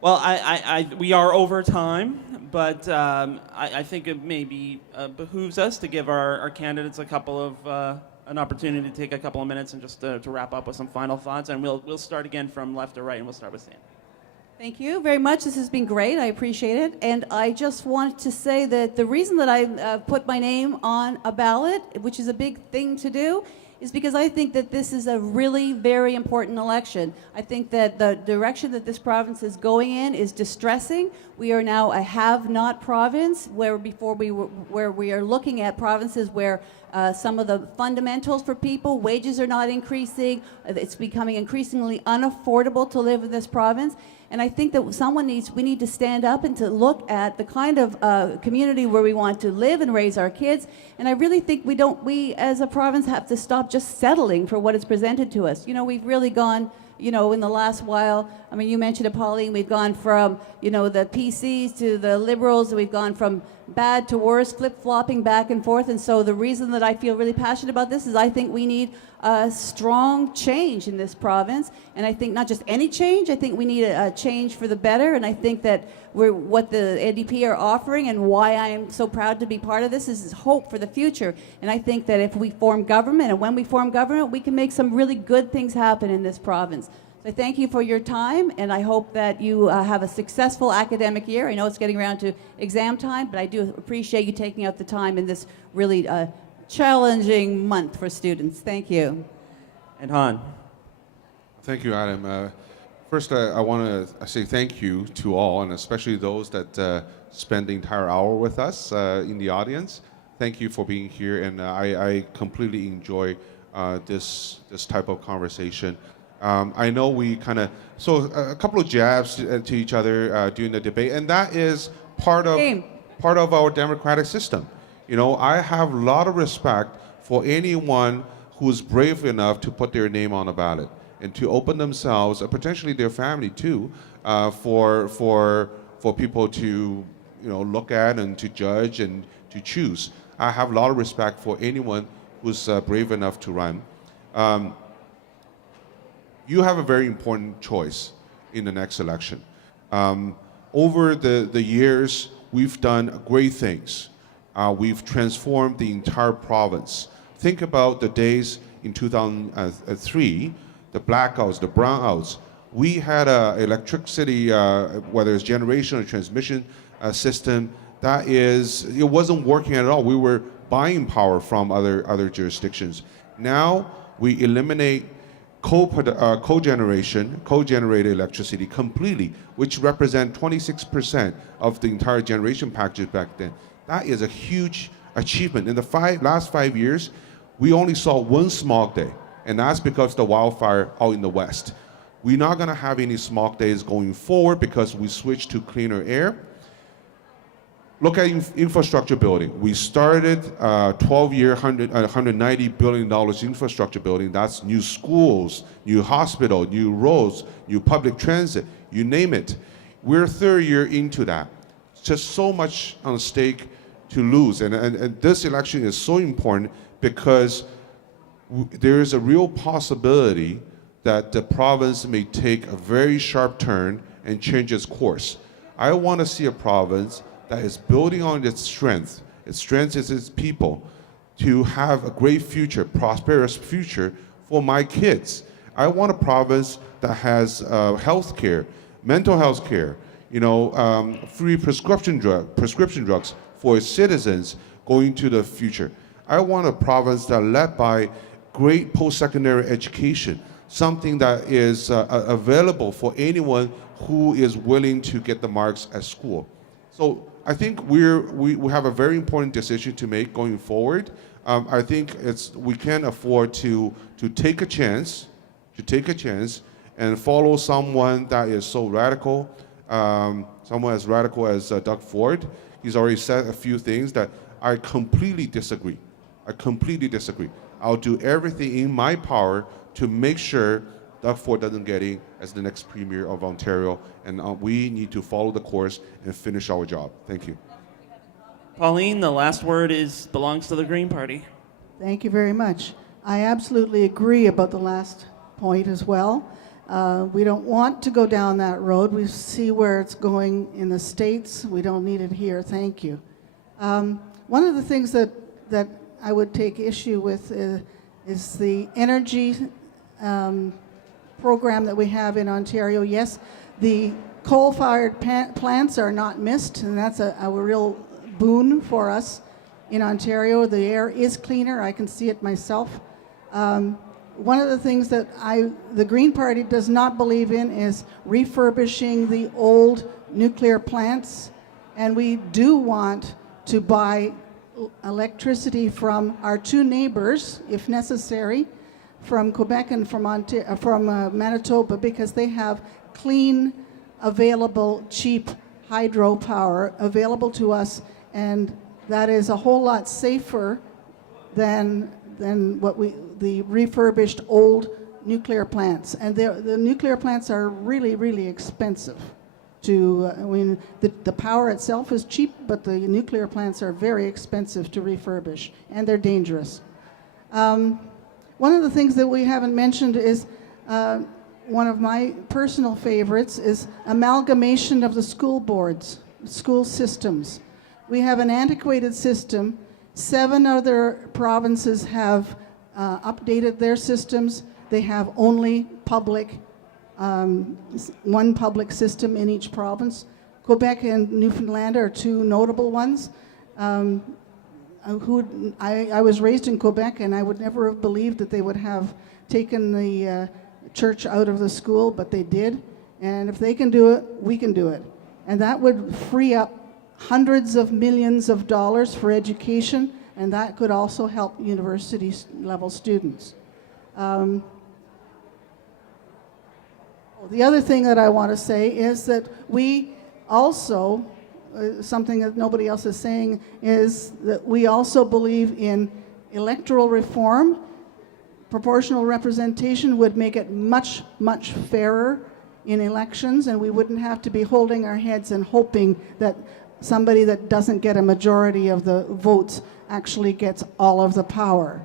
Well, we are over time, but I think it maybe behooves us to give our candidates a couple of an opportunity to take a couple of minutes and just to wrap up with some final thoughts. And we'll start again from left to right, and we'll start with Sam. Thank you very much. This has been great. I appreciate it. And I just want to say that the reason that I put my name on a ballot, which is a big thing to do, is because I think that this is a really very important election. I think that the direction that this province is going in is distressing. We are now a have-not province, where before where we are looking at provinces where some of the fundamentals for people, wages are not increasing. It's becoming increasingly unaffordable to live in this province. And I think that we need to stand up and to look at the kind of community where we want to live and raise our kids. And I really think we as a province have to stop just settling for what is presented to us. You know, we've really gone, you know, in the last while, I mean, you mentioned it, Pauline, we've gone from, you know, the PCs to the Liberals, we've gone from bad to worse, flip-flopping back and forth. And so the reason that I feel really passionate about this is I think we need a strong change in this province. And I think not just any change, I think we need a change for the better. And I think that what the NDP are offering and why I am so proud to be part of this is hope for the future. And I think that if we form government, and when we form government, we can make some really good things happen in this province. So thank you for your time, and I hope that you have a successful academic year. I know it's getting around to exam time, but I do appreciate you taking out the time in this really challenging month for students. Thank you. And Han. Thank you, Adam. First, I want to say thank you to all, and especially those that spend the entire hour with us in the audience. Thank you for being here, and I completely enjoy this type of conversation. I know we kind of, so a couple of jabs to each other during the debate, and that is part of our democratic system. You know, I have a lot of respect for anyone who's brave enough to put their name on a ballot and to open themselves, potentially their family too, for people to, you know, look at and to judge and to choose. I have a lot of respect for anyone who's brave enough to run. You have a very important choice in the next election. Over the years, we've done great things. We've transformed the entire province. Think about the days in 2003, the blackouts, the brownouts. We had electricity, whether it's generation or transmission system, it wasn't working at all. We were buying power from other jurisdictions. Now we eliminate co-generated electricity completely, which represent 26% of the entire generation package back then. That is a huge achievement. In the last 5 years, we only saw one smog day, and that's because of the wildfire out in the west. We're not going to have any smog days going forward because we switched to cleaner air. Look at infrastructure building. We started 12-year, $190 billion infrastructure building. That's new schools, new hospital, new roads, new public transit, you name it. We're third year into that. Just so much on stake to lose. And this election is so important because there is a real possibility that the province may take a very sharp turn and change its course. I want to see a province that is building on its strength. Its strength is its people, to have a great future, prosperous future for my kids. I want a province that has health care, mental health care, you know, free prescription drugs for its citizens going to the future. I want a province that led by great post-secondary education, something that is available for anyone who is willing to get the marks at school. So I think we have a very important decision to make going forward. I think we can't afford to take a chance, and follow someone that is so radical, someone as radical as Doug Ford. He's already said a few things that I completely disagree. I'll do everything in my power to make sure Doug Ford doesn't get in as the next Premier of Ontario, and we need to follow the course and finish our job. Thank you. Pauline, the last word belongs to the Green Party. Thank you very much. I absolutely agree about the last point as well. We don't want to go down that road. We see where it's going in the States. We don't need it here. Thank you. One of the things that I would take issue with is the energy program that we have in Ontario. Yes, the coal-fired plants are not missed, and that's a real boon for us in Ontario. The air is cleaner. I can see it myself. One of the things that the Green Party does not believe in is refurbishing the old nuclear plants, and we do want to buy electricity from our two neighbors, if necessary, from Quebec and from Manitoba, because they have clean, available, cheap hydropower available to us, and that is a whole lot safer than the refurbished old nuclear plants. And the nuclear plants are really, really expensive. The power itself is cheap, but the nuclear plants are very expensive to refurbish, and they're dangerous. One of the things that we haven't mentioned is one of my personal favorites is amalgamation of the school boards, school systems. We have an antiquated system. 7 other provinces have updated their systems. They have only one public system in each province. Quebec and Newfoundland are 2 notable ones. I was raised in Quebec, and I would never have believed that they would have taken the church out of the school, but they did. And if they can do it, we can do it. And that would free up hundreds of millions of dollars for education, and that could also help university level students. The other thing that I want to say is that we also, something that nobody else is saying, is that we also believe in electoral reform. Proportional representation would make it much, much fairer in elections, and we wouldn't have to be holding our heads and hoping that somebody that doesn't get a majority of the votes actually gets all of the power.